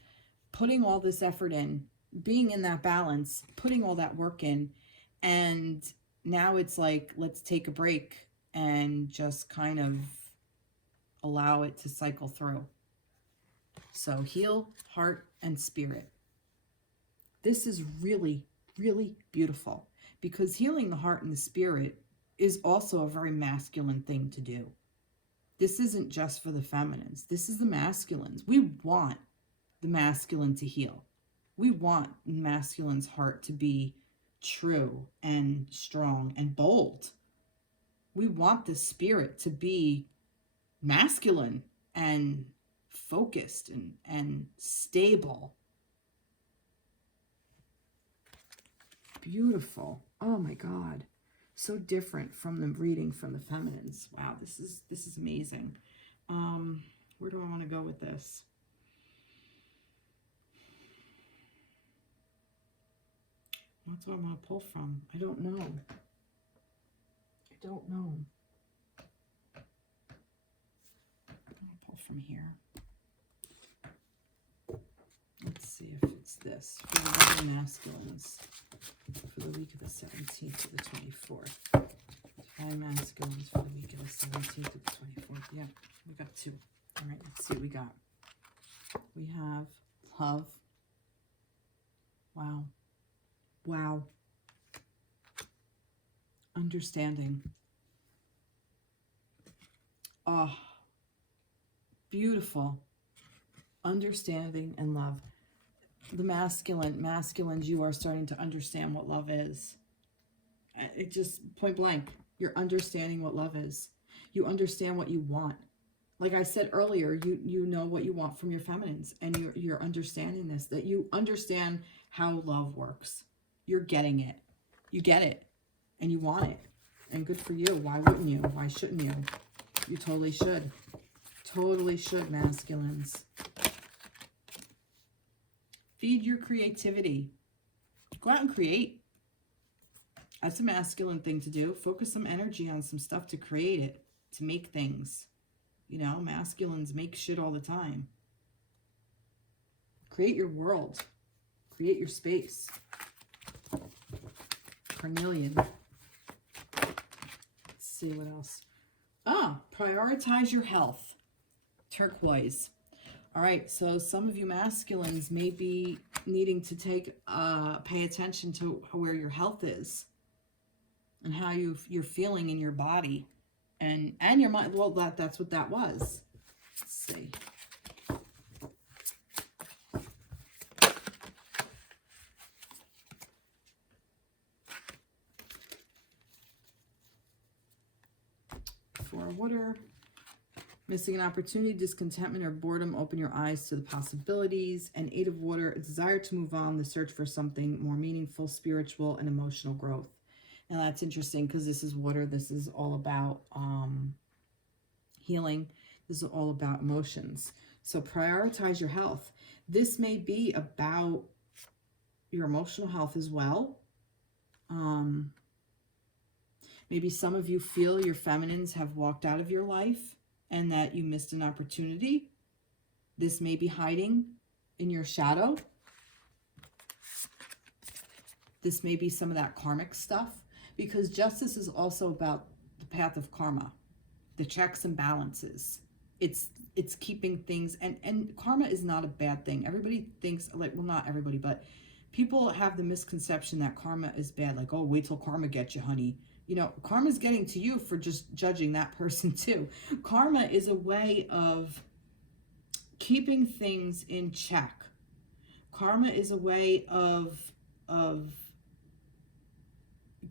putting all this effort in, being in that balance, putting all that work in, and now it's like, let's take a break and just kind of allow it to cycle through. So heal heart and spirit. This is really, really beautiful, because healing the heart and the spirit is also a very masculine thing to do. This isn't just for the feminines. This is the masculines. We want the masculine to heal. We want the masculine's heart to be true and strong and bold. We want the spirit to be masculine and focused and stable. Beautiful. Oh my God. So different from the reading from the feminines. Wow, this is amazing. Where do I want to go with this? That's what I want to pull from. I don't know. I don't know. I'm going to pull from here. Let's see if it's this. For the masculines. for the week of the 17th to the 24th. High masculines for the week of the 17th to the 24th. Yeah, we got 2. All right, let's see what we got. We have love. Wow. Wow. Understanding. Oh, beautiful. Understanding and love. The masculines, you are starting to understand what love is. It just, point blank, you're understanding what love is. You understand what you want. Like I said earlier, you know what you want from your feminines, and you're understanding this, that you understand how love works. You're getting it. You get it, and you want it. And good for you. Why wouldn't you? Why shouldn't you? You totally should. Totally should, masculines. Feed your creativity. Go out and create. That's a masculine thing to do. Focus some energy on some stuff to create it, to make things. You know, masculines make shit all the time. Create your world. Create your space. Carnelian. Let's see what else. Prioritize your health. Turquoise. All right, so some of you masculines may be needing to pay attention to where your health is and how you're feeling in your body and your mind. Well, that's what that was. Let's see. For water. Missing an opportunity, discontentment, or boredom. Open your eyes to the possibilities. And 8 of water, a desire to move on, the search for something more meaningful, spiritual, and emotional growth. Now that's interesting because this is water. This is all about healing. This is all about emotions. So prioritize your health. This may be about your emotional health as well. Maybe some of you feel your feminines have walked out of your life and that you missed an opportunity. This may be hiding in your shadow. This may be some of that karmic stuff, because justice is also about the path of karma, the checks and balances. It's keeping things, and karma is not a bad thing. Everybody thinks, like, well, not everybody, but people have the misconception that karma is bad. Like, oh, wait till karma gets you, honey. You know, karma's getting to you for just judging that person too. Karma is a way of keeping things in check. Karma is a way of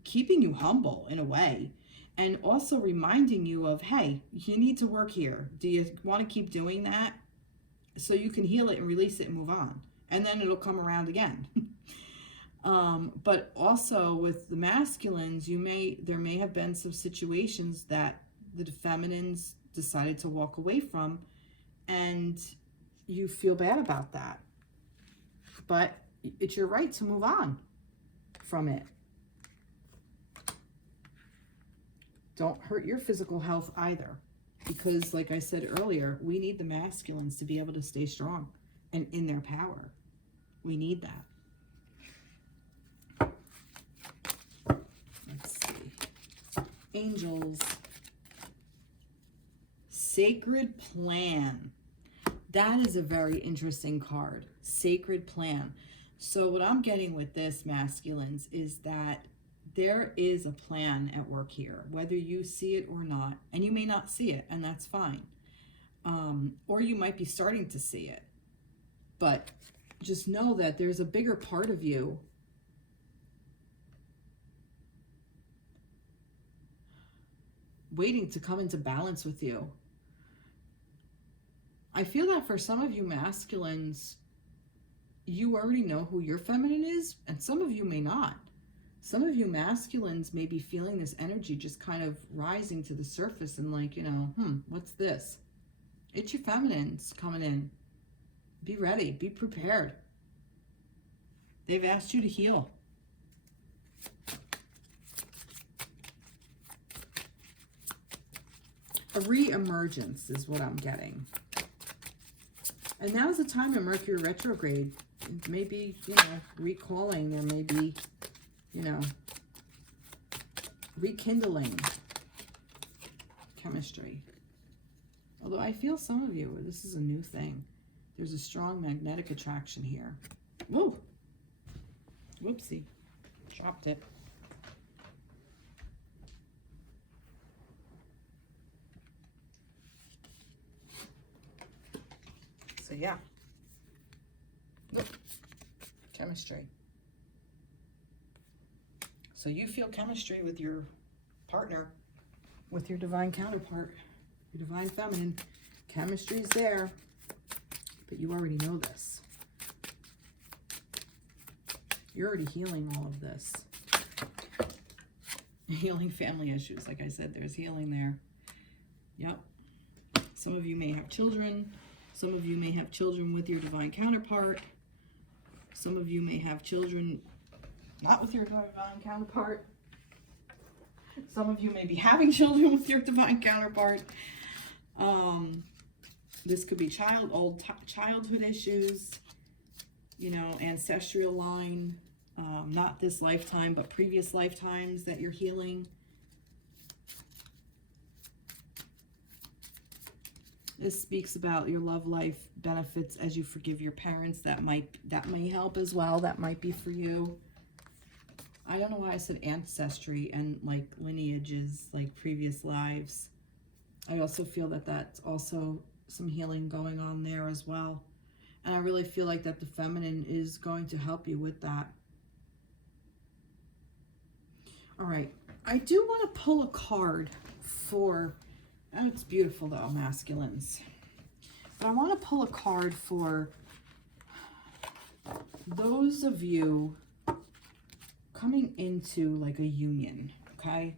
keeping you humble in a way, and also reminding you of, hey, you need to work here. Do you want to keep doing that? So you can heal it and release it and move on. And then it'll come around again. But also with the masculines, there may have been some situations that the feminines decided to walk away from, and you feel bad about that. But it's your right to move on from it. Don't hurt your physical health either, because like I said earlier, we need the masculines to be able to stay strong and in their power. We need that. Let's see. Angels. Sacred Plan. That is a very interesting card. Sacred Plan. So what I'm getting with this, masculines, is that there is a plan at work here, whether you see it or not. And you may not see it, and that's fine. Or you might be starting to see it. But just know that there's a bigger part of you waiting to come into balance with you. I feel that for some of you masculines, you already know who your feminine is, and some of you may not. Some of you masculines may be feeling this energy just kind of rising to the surface and like, you know, what's this? It's your feminines coming in. Be ready. Be prepared. They've asked you to heal. A re-emergence is what I'm getting. And now's the time of Mercury retrograde. Maybe, you know, recalling. There may be you know, rekindling chemistry. Although I feel some of you, this is a new thing. There's a strong magnetic attraction here. Whoa! Whoopsie. Dropped it. So yeah. Look. Chemistry. So you feel chemistry with your partner, with your divine counterpart, your divine feminine. Chemistry's there, but you already know this. You're already healing all of this. Healing family issues. Like I said, there's healing there. Yep. Some of you may have children. Some of you may have children with your divine counterpart. Some of you may have children not with your divine counterpart. Some of you may be having children with your divine counterpart. This could be childhood issues, you know, ancestral line, not this lifetime, but previous lifetimes that you're healing. This speaks about your love life benefits as you forgive your parents. That may help as well. That might be for you. I don't know why I said ancestry and like lineages, like previous lives. I also feel that that's also some healing going on there as well. And I really feel like that the feminine is going to help you with that. All right. I do want to pull a card for, oh, it's beautiful though, masculines. But I want to pull a card for those of you coming into like a union, okay?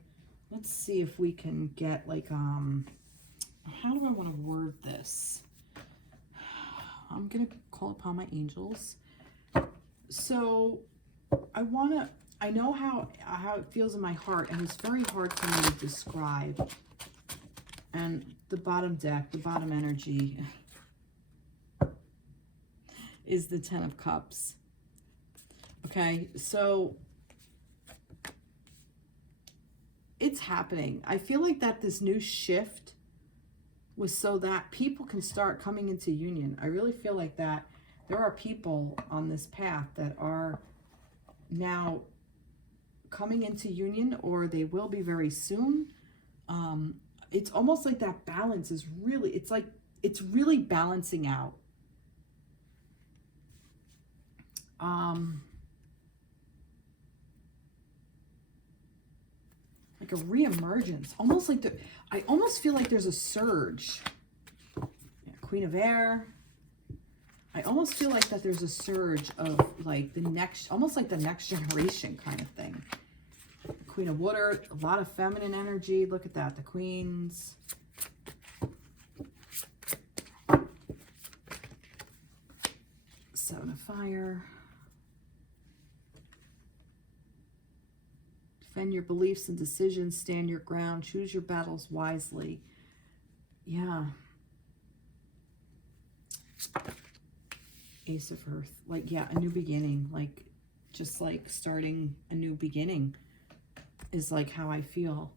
Let's see if we can get like, how do I want to word this? I'm going to call upon my angels. So I know how it feels in my heart, and it's very hard for me to describe. And the bottom deck, the bottom energy is the Ten of Cups. Okay, so it's happening. I feel like that this new shift was so that people can start coming into union. I really feel like that there are people on this path that are now coming into union, or they will be very soon. It's almost like that balance is really, it's really balancing out. Like a reemergence, almost like I almost feel like there's a surge. Yeah, Queen of Air. I almost feel like that there's a surge of like the next, almost like the next generation kind of thing. Queen of Water, a lot of feminine energy. Look at that, the Queens. Seven of Fire. Defend your beliefs and decisions, stand your ground, choose your battles wisely. Yeah. Ace of Earth. Like, yeah, a new beginning. Like, just like starting a new beginning is like how I feel.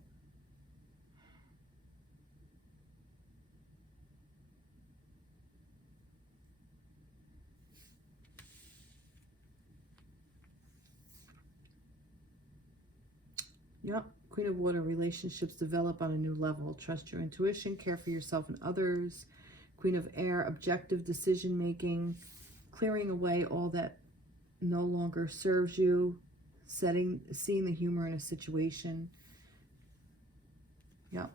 Yep. Queen of Water, relationships develop on a new level. Trust your intuition, care for yourself and others. Queen of Air, objective decision making, clearing away all that no longer serves you, seeing the humor in a situation. Yep.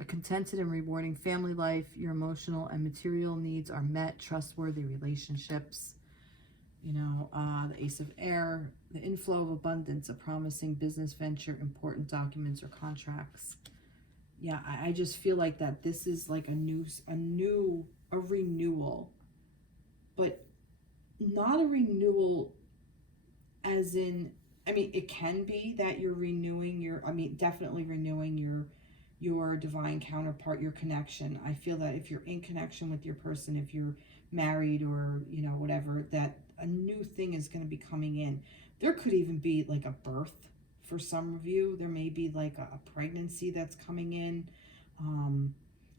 A contented and rewarding family life. Your emotional and material needs are met. Trustworthy relationships. You know, the Ace of Air, the inflow of abundance, a promising business venture, important documents or contracts. Yeah, I just feel like that this is like a renewal, but not a renewal as in, I mean, it can be that you're renewing definitely renewing your divine counterpart, your connection. I feel that if you're in connection with your person, if you're married or, you know, whatever, that a new thing is going to be coming in. There could even be like a birth for some of you. There may be like a pregnancy that's coming in.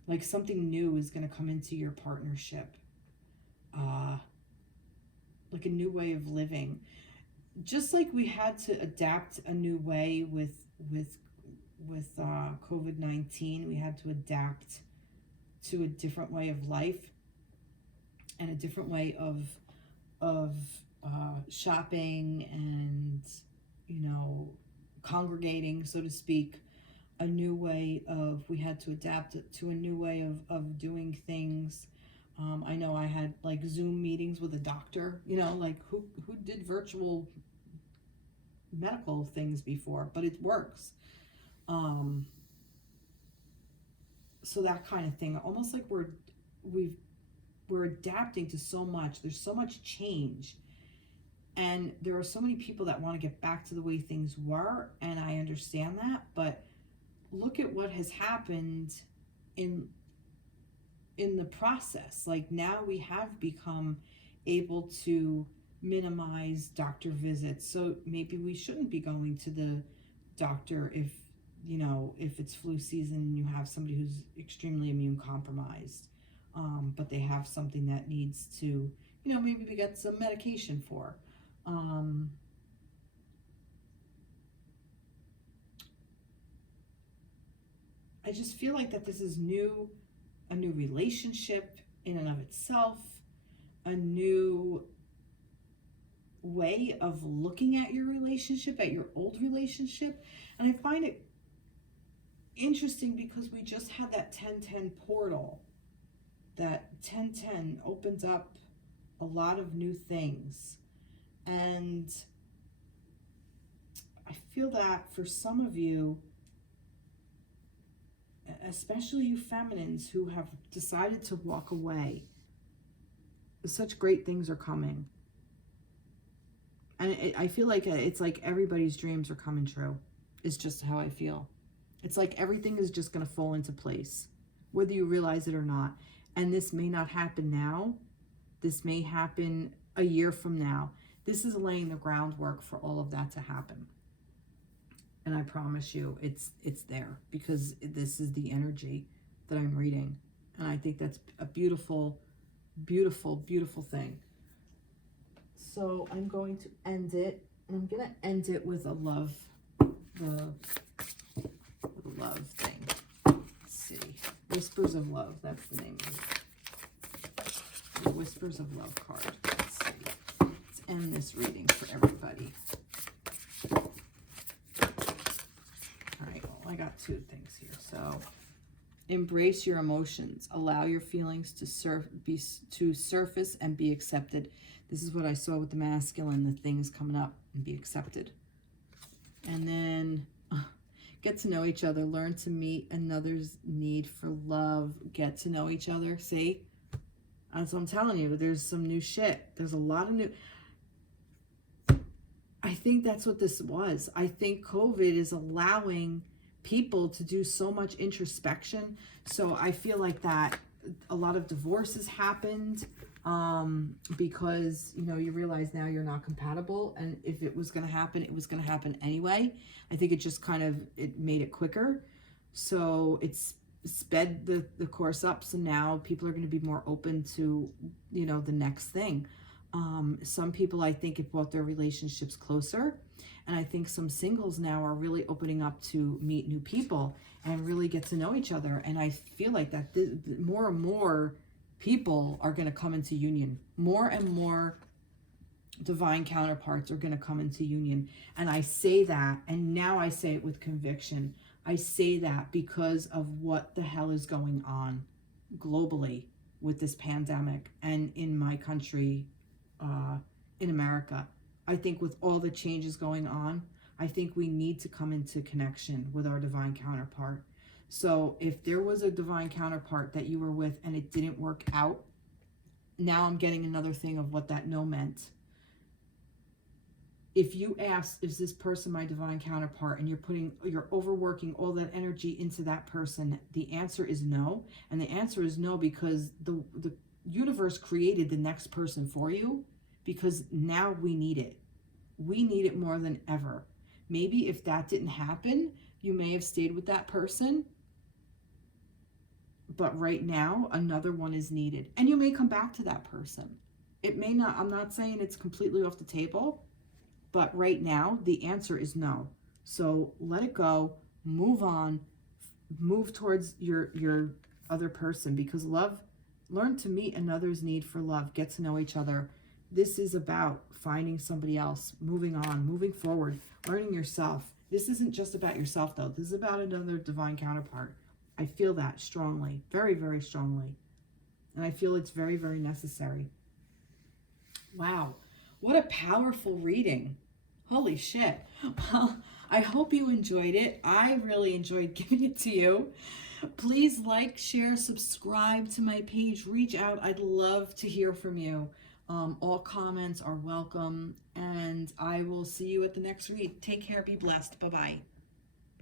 Like something new is going to come into your partnership. Like a new way of living. Just like we had to adapt a new way with COVID-19, we had to adapt to a different way of life and a different way of shopping and, you know, congregating, so to speak. A new way of, we had to adapt to a new way of doing things. I know I had like Zoom meetings with a doctor, you know, like who did virtual medical things before, but it works. So that kind of thing, almost like we're adapting to so much. There's so much change, and there are so many people that want to get back to the way things were, and I understand that, but look at what has happened in the process. Like now we have become able to minimize doctor visits, so maybe we shouldn't be going to the doctor if, you know, if it's flu season and you have somebody who's extremely immune compromised, but they have something that needs to, you know, maybe we get some medication for. I just feel like that this is new, a new relationship in and of itself, a new way of looking at your relationship, at your old relationship. And I find it interesting because we just had that 1010 portal. That 1010 opens up a lot of new things. And I feel that for some of you, especially you feminines who have decided to walk away, such great things are coming. And I feel like it's like everybody's dreams are coming true. It's just how I feel. It's like everything is just going to fall into place, whether you realize it or not. And this may not happen now. This may happen a year from now. This is laying the groundwork for all of that to happen. And I promise you, it's there, because this is the energy that I'm reading. And I think that's a beautiful, beautiful, beautiful thing. So I'm going to end it. And I'm going to end it with a love, the love thing. Let's see. Whispers of Love. That's the name of it. The Whispers of Love card. Let's see. Let's end this reading for everybody. I got two things here. So, embrace your emotions. Allow your feelings to surface and be accepted. This is what I saw with the masculine. The things coming up, and be accepted. And then get to know each other. Learn to meet another's need for love. Get to know each other. See? That's what I'm telling you. There's some new shit. There's a lot of new... I think that's what this was. I think COVID is allowing people to do so much introspection. So I feel like that a lot of divorces happened because, you know, you realize now you're not compatible, and if it was going to happen, it was going to happen anyway. I think it just kind of, it made it quicker. So it's sped the course up. So now people are going to be more open to, you know, the next thing. Some people, I think, it brought their relationships closer. And I think some singles now are really opening up to meet new people and really get to know each other. And I feel like that more and more people are going to come into union. More and more divine counterparts are going to come into union. And I say that, and now I say it with conviction. I say that because of what the hell is going on globally with this pandemic and in my country, in America. I think with all the changes going on, I think we need to come into connection with our divine counterpart. So if there was a divine counterpart that you were with and it didn't work out, now I'm getting another thing of what that no meant. If you ask, is this person my divine counterpart, and you're overworking all that energy into that person, the answer is no. And the answer is no because the universe created the next person for you, because now we need it. We need it more than ever. Maybe if that didn't happen, you may have stayed with that person, but right now another one is needed, and you may come back to that person. It may not, I'm not saying it's completely off the table, but right now the answer is no. So let it go, move on, move towards your other person, because love, learn to meet another's need for love, get to know each other. This is about finding somebody else, moving on, moving forward, learning yourself. This isn't just about yourself though. This is about another divine counterpart. I feel that strongly, very, very strongly. And I feel it's very, very necessary. Wow, what a powerful reading. Holy shit. Well, I hope you enjoyed it. I really enjoyed giving it to you. Please like, share, subscribe to my page. Reach out. I'd love to hear from you. All comments are welcome. And I will see you at the next read. Take care. Be blessed. Bye-bye.